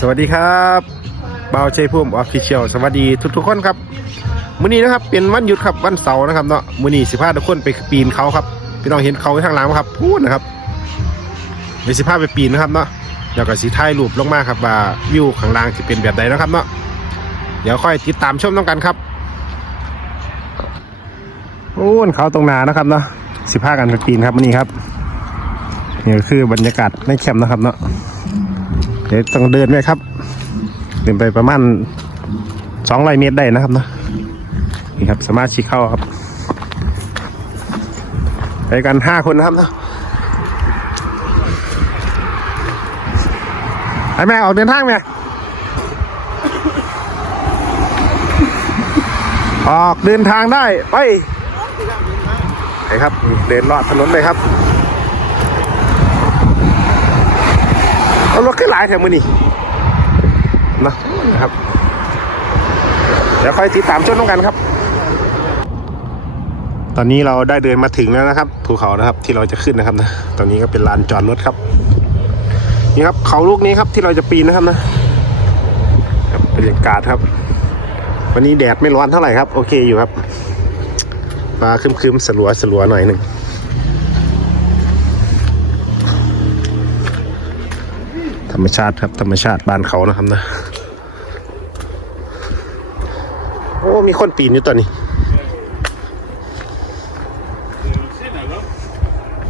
สวัสดีครับเบาใจพุ่มออฟฟิเชียลสวัสดีทุกๆคนครับมื้อนี้นะครับเป็นวันหยุดครับวันเสาร์นะครับเนาะมื้อนี้สิพาทุกคนไปปีนเขาครับพี่น้องเห็นเขาข้างหลังไหมครับพูดนะครับเดี๋ยวสิพาไปปีนนะครับเนาะเดี๋ยวก็สิถ่ายรูปลงมาครับว่าวิวข้างล่างจะเป็นแบบใดนะครับเนาะเดี๋ยวค่อยติดตามชมน้องกันครับโอ้นเขาตรงนานะครับเนาะสิพากันไปปีนครับมื้อนี้ครับนี่คือบรรยากาศในแคมป์นะครับเนาะ เดี๋ยวต้องเดินไปครับเดินไปประมาณสองร้อยเมตรได้นะครับเนาะนี่ครับสามารถชี้เข้าครับ ไปกันห้าคนนะครับเนาะไอแม่ออกเดินทางไหมออกเดินทางได้ ไปไปครับ เดินลอดถนนเลยครับ เอารถขึ้นหลายแถวมือนี่นะครับ เดี๋ยวค่อยติดตามชมน้องกันครับ ตอนนี้เราได้เดินมาถึงแล้วนะครับภูเขานะครับที่เราจะขึ้นนะครับนะ ตอนนี้ก็เป็นลานจอดรถครับ นี่ครับเขาลูกนี้ครับที่เราจะปีนนะครับนะบรรยากาศครับ วันนี้แดดไม่ร้อนเท่าไหร่ครับ โอเคอยู่ครับ มาคึมๆสลัวสลัวหน่อยหนึ่ง รรมชาติครับ ธรรมชาติบ้านเขานะครับนะ โอ้ มีคนปีนอยู่ตอนนี้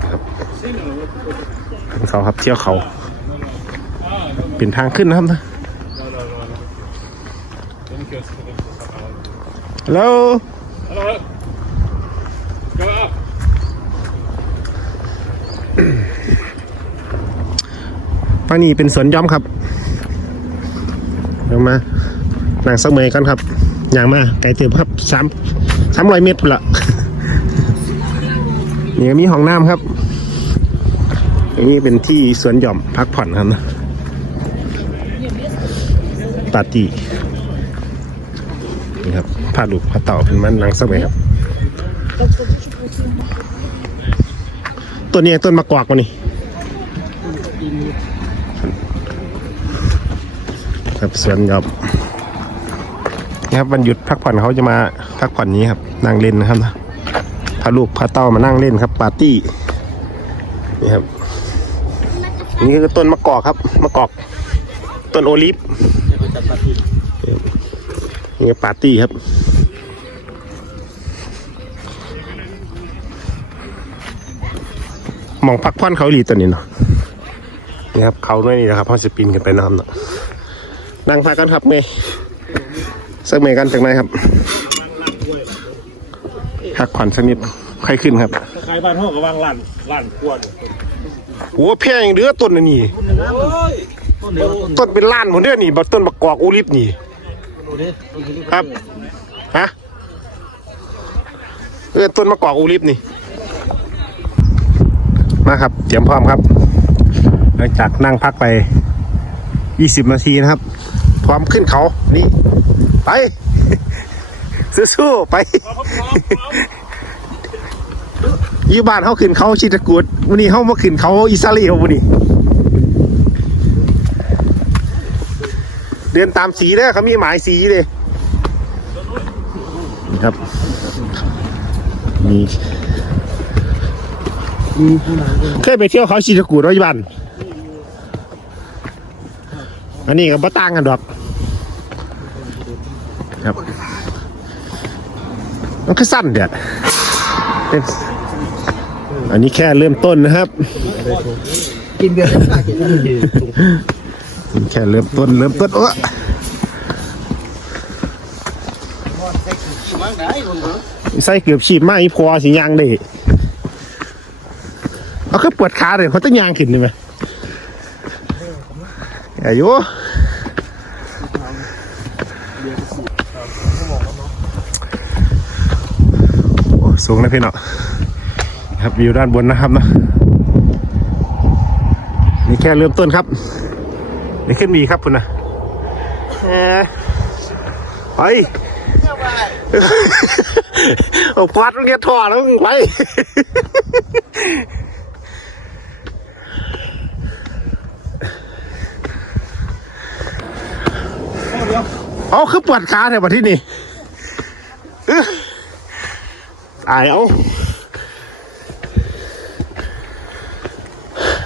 ครับเขาครับเที่ยวเขา เป็นทางขึ้นนะครับนะฮัลโหล Hello. Go up. อันนี้เป็นสวนย่อมครับเดี๋ยวมานั่งสักเมย์กันครับอย่างมาไกลเติบครับสามสามร้อยเมตรละนี่มีห้องน้ำครับอันนี้เป็นที่สวนหย่อมพักผ่อนครับนะปาร์ตี้นี่ครับผ้าลูกผ้าเต่าเป็นมันนั่งสักเมย์ครับต้นนี้ต้นมะกอกวะนี่ ครับสวนหย่อมนี่ครับวันหยุดพักผ่อนเขาจะมาพักผ่อนนี้ครับนั่งเล่นนะครับนะพาลูกพาเต้ามานั่งเล่นครับ ปาร์ตี้นี่ครับ นี่คือต้นมะกอกครับมะกอกต้นโอลิฟนี่ปาร์ตี้ครับมองพักผ่อนเขาหลีตัวนี้เนาะนี่ครับเขาด้วยนี่นะครับเขาจะปีนกันไปน้ำเนาะ นั่งพักกันครับเมย์สักเมย์กันจากไหนครับพักผ่อนสักนิดค่อยขึ้นครับขายบ้านห้องกับวางร้านร้านกวนโอ้แพงอย่างเดือต้นอันนี่ต้นเป็นล้านหมดเด้อนี่บักต้นบักกอกโอลิฟนี่ครับฮะเออต้นมะกอกโอลิฟนี่มาครับเตรียมพร้อมครับหลังจากนั่งพักไป 20 นาทีนะครับ พร้อมขึ้นเขา นี่ ไป สู้ๆไป อยี่บ้านเขาขึ้นเขาชิตะกูดวันนี้เขามาขึ้นเขาอิสราเอลวันนี้ เดินตามสีเลยเขามีหมายสีเลยนี่ครับนี่เคยไปเที่ยวเขาชิตะกูดร้อยบัน อันนี้ก็บ่ต่างกันดอกครับ มันคือสั้นเด็ดอันนี้แค่เริ่มต้นนะครับ กินเบียร์ไม่กินแค่เริ่มต้นเริ่มต้นโอ้ใส่เกือบฉีดมาอีพอสิยางได้เอาคือปวดขาเลยเขาต้องยางขึ้นได้ไหม อายุสูงนะพี่เนาะครับวิวด้านบนนะครับนะนี่แค่เริ่มต้นครับ นี่ขึ้นมีครับคุณนะเออไปโอ้พัดมันเงี้ยถอดแล้วมึงไป เอาคือปวดขาแถวที่นี่ตายเอา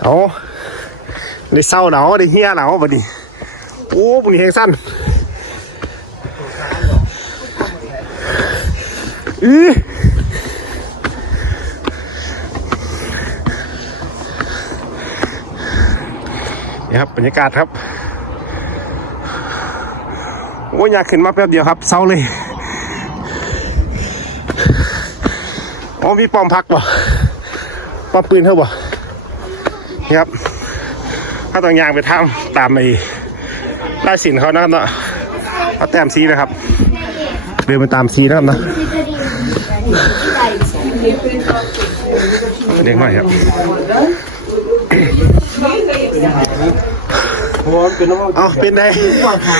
เอาได้เศร้าหนาวได้เฮียหนาวบัดนี้โอ้บุญแหงสั้นอื้อนี่ครับบรรยากาศครับ โอ้ยอยากขึ้นมาแป๊บเดียวครับเศร้าเลยอ๋อมีป้อมพักบ่ป้อมปืนเท่าบ่นะครับถ้าต้องยางไปทำตามไอ้ไล่สินเขานะครับเนาะเอาแต้มซีนะครับเดินไปตามซีนะครับนะเด็กหน่ครับ พราะว่าเป็นน้ำมันเอาเป็นไงปวดขา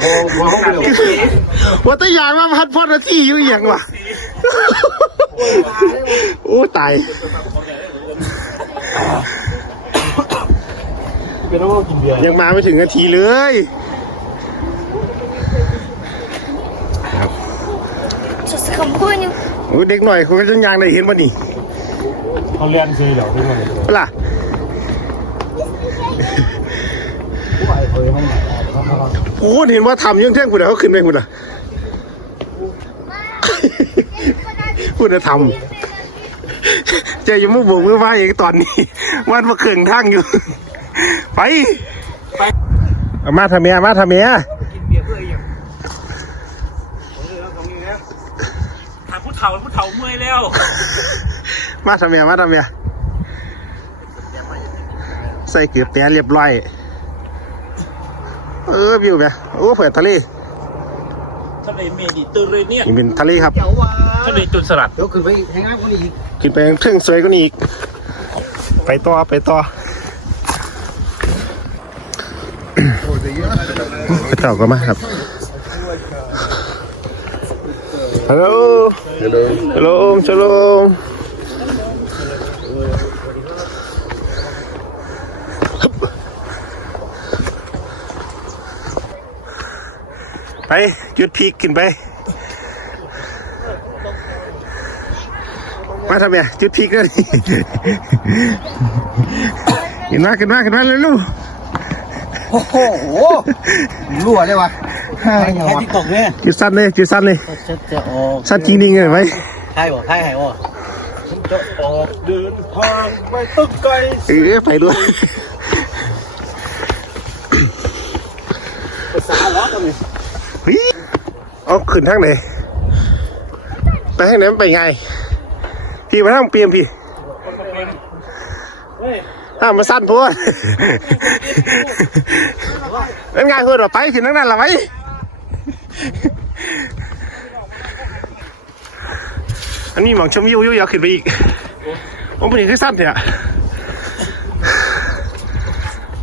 โอ้โหห้องเดียวว่าแตยางมาพัดพ่อนาทีอยู่อหย่างวะโอ้ตายเป็นน้ำมันกินเบียร์ยังมาไม่ถึงนาทีเลย Co z komponią? โอ้เด็กหน่อยเขาก็จะยางได้เห็นป่ะนี่เขาเรียนซีเดี๋ยวที่มันเปะล่า ผู้ใหญ่เคยห้องไหนห้องนอน โอ้เห็นว่าทำยังเที่ยงคุณเขาขึ้นไปคุณอะคุณจะทำเจะยังไม่บอกมือว่าเองตอนนี้มันมาเข่งทางอยู่ ไปเอามาทำเมียมาทำเมียกินเบียร์เพื่ออย่างถามผู้เฒ่าผู้เฒ่าเมื่อยแล้ว มาทำเมียมาทำเมียใส่เกือบแต่เรียบร้อย เออวิวเมียโอ้เปิดทะเลทะเลเมดิเตอร์เรเนียนนี่เป็นทะเลครับ เจ้าว่าทะเลจุนสลัดเดี๋ยวขึ้นไปแห้งน้ำคนอีกขึ้นไปถึงสวยกว่านี้อีก ไปต่อไปต่อพระเจ้าก็มาครับ ฮัลโหลฮัลโหลฮัลโหลชโลม ไปหยุดพีกขึ้นไป มาทำไมจุดพีกเลยขึ้นมาขึ้นมาขึ้นมาเลยลูกโอ้โหรั่วเลยวะแค่ที่ตกเนี่ยจุดสั้นเลยจุดสั้นเลยจะจะออกสั้นจริงจริงเลยไหมใช่บ่ใช่ไหบ่จะออกเดินทางไปตึกไกลเออไปด้วยภาษาล้อตรงนี้ เฮ้ยเอาขึ้นทางไหนไปทางไหนมันไปไง พี่มาทางเปลี่ยนพี่ถ้ามาสั้นพวดเป็นไงเพื่อนเราไปขึ้นทางนั้นละไว้อันนี้หมองชมวิวอยู่อยากขึ้นไปอีกผมเป็นคือสั้นเนี่ย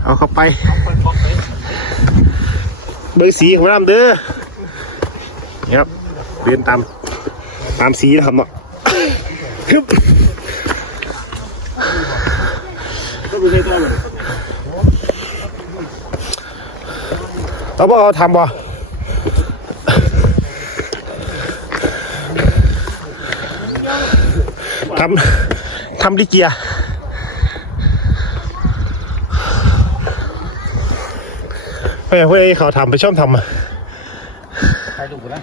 เอาเข้าไป เบอร์สีของน้ำเด้อ นี่ครับเรียนตามตามสีนะครับเนาะฮึบตัวมันเราบอกเอาทำบ่ทำทำดิเกียเฮ้ยเฮ้ยเขาทำไปชอบทำอะ ใครดูนะ